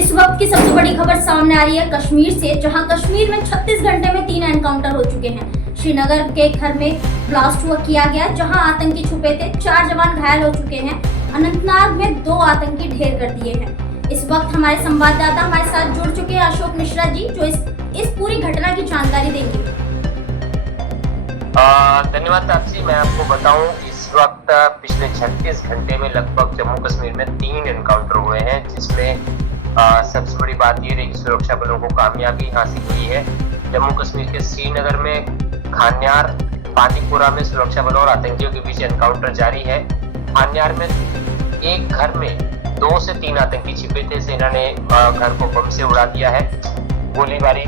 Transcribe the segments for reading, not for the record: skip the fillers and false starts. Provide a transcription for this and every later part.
इस वक्त की सबसे बड़ी खबर सामने आ रही है कश्मीर से, जहां कश्मीर में 36 घंटे में 3 एनकाउंटर हो चुके हैं। श्रीनगर के घर में ब्लास्ट किया गया, जहां आतंकी छुपे थे। 4 जवान घायल हो चुके हैं। अनंतनाग में 2 आतंकी ढेर कर दिए हैं। इस वक्त हमारे संवाददाता हमारे साथ जुड़ चुके हैं अशोक मिश्रा जी, जो इस पूरी घटना की जानकारी देंगे। धन्यवाद तापसी। मैं आपको बताऊं, इस वक्त पिछले 36 घंटे में लगभग जम्मू कश्मीर में 3 एनकाउंटर हुए हैं, जिसमें सबसे बड़ी बात ये रही कि सुरक्षा बलों को कामयाबी हासिल हुई है। जम्मू कश्मीर के श्रीनगर में खान्यार पानीपुरा में सुरक्षा बलों और आतंकियों के बीच एनकाउंटर जारी है। खान्यार में एक घर में 2 से 3 आतंकी छिपे थे। सेना ने घर को बम से उड़ा दिया है। गोलीबारी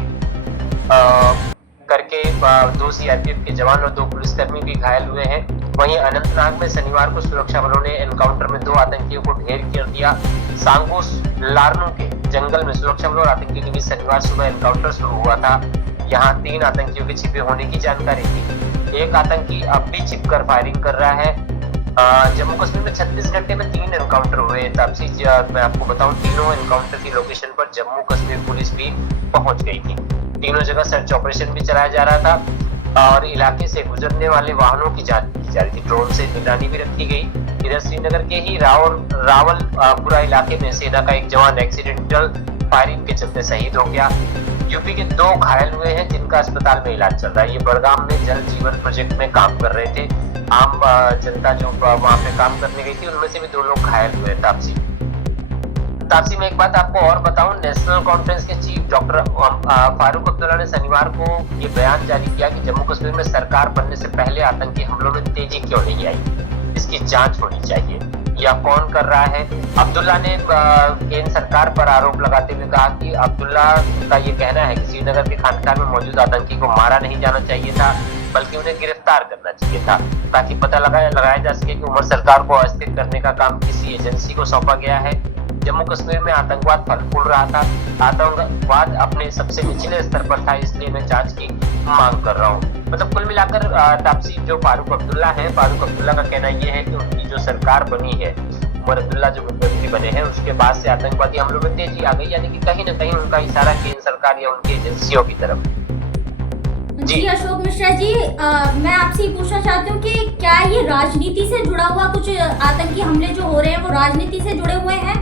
करके 2 सीआरपीएफ के जवान और 2 पुलिसकर्मी भी घायल हुए हैं। वहीं अनंतनाग में शनिवार को सुरक्षा बलों ने एनकाउंटर में 2 आतंकियों को ढेर कर दिया। सांगोस लारनू के जंगल में सुरक्षा बलों और आतंकियों के बीच शनिवार सुबह एनकाउंटर शुरू हुआ था। यहाँ 3 आतंकियों के छिपे होने की जानकारी थी। एक आतंकी अब भी छिपकर फायरिंग कर रहा है। जम्मू कश्मीर में 36 घंटे में 3 एनकाउंटर हुए। तापसी, मैं आपको बताऊं, तीनों एनकाउंटर की लोकेशन पर जम्मू कश्मीर पुलिस भी पहुंच गई थी। तीनों जगह सर्च ऑपरेशन भी चलाया जा रहा था और इलाके से गुजरने वाले वाहनों की जांच की जा रही थी। ड्रोन से निगरानी भी रखी गई। इधर श्रीनगर के ही रावलपुरा इलाके में सेना का एक जवान एक्सीडेंटल फायरिंग के चलते शहीद हो गया। यूपी के 2 घायल हुए हैं, जिनका अस्पताल में इलाज चल रहा है। ये बड़गाम में जल जीवन प्रोजेक्ट में काम कर रहे थे। आम जनता जो वहां पे काम करने गई थी, उनमें से भी 2 लोग घायल हुए। तापसी, मैं एक बात आपको और बताऊं, नेशनल कॉन्फ्रेंस के चीफ डॉक्टर फारूक अब्दुल्ला ने शनिवार को ये बयान जारी किया कि जम्मू कश्मीर में सरकार बनने से पहले आतंकी हमलों में तेजी क्यों नहीं आई, इसकी जांच होनी चाहिए। या कौन कर रहा है? अब्दुल्ला ने केंद्र सरकार पर आरोप लगाते हुए कहा कि अब्दुल्ला का ये कहना है कि श्रीनगर के खानकान में मौजूद आतंकी को मारा नहीं जाना चाहिए था, बल्कि उन्हें गिरफ्तार करना चाहिए था, ताकि पता लगाया जा सके कि उमर सरकार को अस्थिर करने का काम किसी एजेंसी को सौंपा गया है। जम्मू कश्मीर में आतंकवाद फल फूल रहा था। आतंकवाद अपने सबसे निचले स्तर पर था, इसलिए मैं जांच की मांग कर रहा हूँ। मतलब कुल मिलाकर तापसी, जो फारूक अब्दुल्ला का कहना यह है कि उनकी जो सरकार बनी है, उमर अब्दुल्ला जो मुख्यमंत्री बने हैं, उसके बाद से आतंकवादी हमलों में तेजी आ गई, यानी कि कहीं न कहीं उनका इशारा केंद्र सरकार या उनकी एजेंसियों की तरफ। जी अशोक मिश्रा जी, मैं आपसे पूछना चाहती हूँ कि क्या ये राजनीति से जुड़ा हुआ कुछ आतंकी हमले जो हो रहे हैं, वो राजनीति से जुड़े हुए हैं?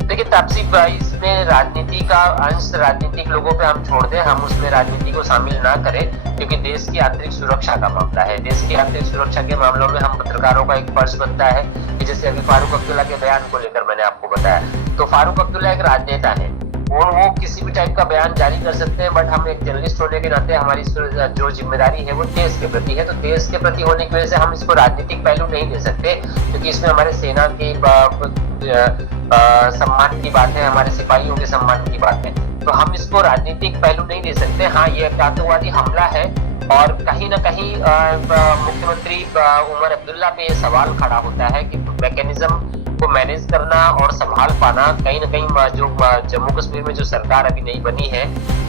देखिए तापसी भाई, इसमें राजनीति का अंश राजनीतिक लोगों पे हम छोड़ दें, हम उसमें राजनीति को शामिल ना करें, क्योंकि देश की आंतरिक सुरक्षा का मामला है। देश की आंतरिक सुरक्षा के मामलों में हम पत्रकारों का एक फर्ज बनता है कि जैसे अभी फारूक अब्दुल्ला के बयान को लेकर मैंने आपको बताया, तो फारूक अब्दुल्ला एक राजनेता है और वो किसी भी टाइप का बयान जारी कर सकते हैं, बट हम एक जर्नलिस्ट होने के नाते हमारी जो जिम्मेदारी है वो देश के प्रति है। तो देश के प्रति होने की वजह से हम इसको राजनीतिक पहलू नहीं दे सकते, क्योंकि इसमें हमारे सेना की सम्मान की बात है, हमारे सिपाहियों के सम्मान की बात है, तो हम इसको राजनीतिक पहलू नहीं दे सकते। हाँ, ये आतंकवादी हमला है और कहीं ना कहीं मुख्यमंत्री उमर अब्दुल्ला पे ये सवाल खड़ा होता है कि मैकेनिज्म को मैनेज करना और संभाल पाना, कहीं ना कहीं जो जम्मू कश्मीर में जो सरकार अभी नहीं बनी है,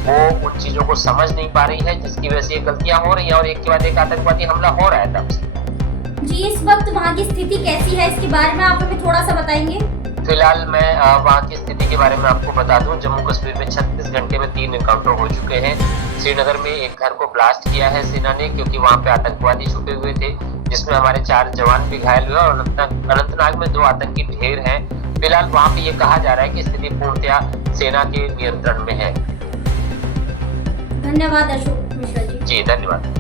वो उन चीजों को समझ नहीं पा रही है, जिसकी वजह से ये गलतियां हो रही हैं और एक के बाद एक आतंकवादी हमला हो रहा है। तब से जी, इस वक्त वहाँ की स्थिति कैसी है, इसके बारे में आप हमें थोड़ा सा बताएंगे? फिलहाल मैं वहाँ की स्थिति के बारे में आपको बता दूं, जम्मू कश्मीर में 36 घंटे में 3 एनकाउंटर हो चुके हैं। श्रीनगर में एक घर को ब्लास्ट किया है सेना ने, क्योंकि वहाँ पे आतंकवादी छुपे हुए थे, जिसमें हमारे 4 जवान भी घायल हुए और अनंतनाग में 2 आतंकी ढेर हैं। फिलहाल वहाँ पे ये कहा जा रहा है कि स्थिति पूर्णतया सेना के नियंत्रण में है। धन्यवाद अशोक मिश्रा जी। जी धन्यवाद।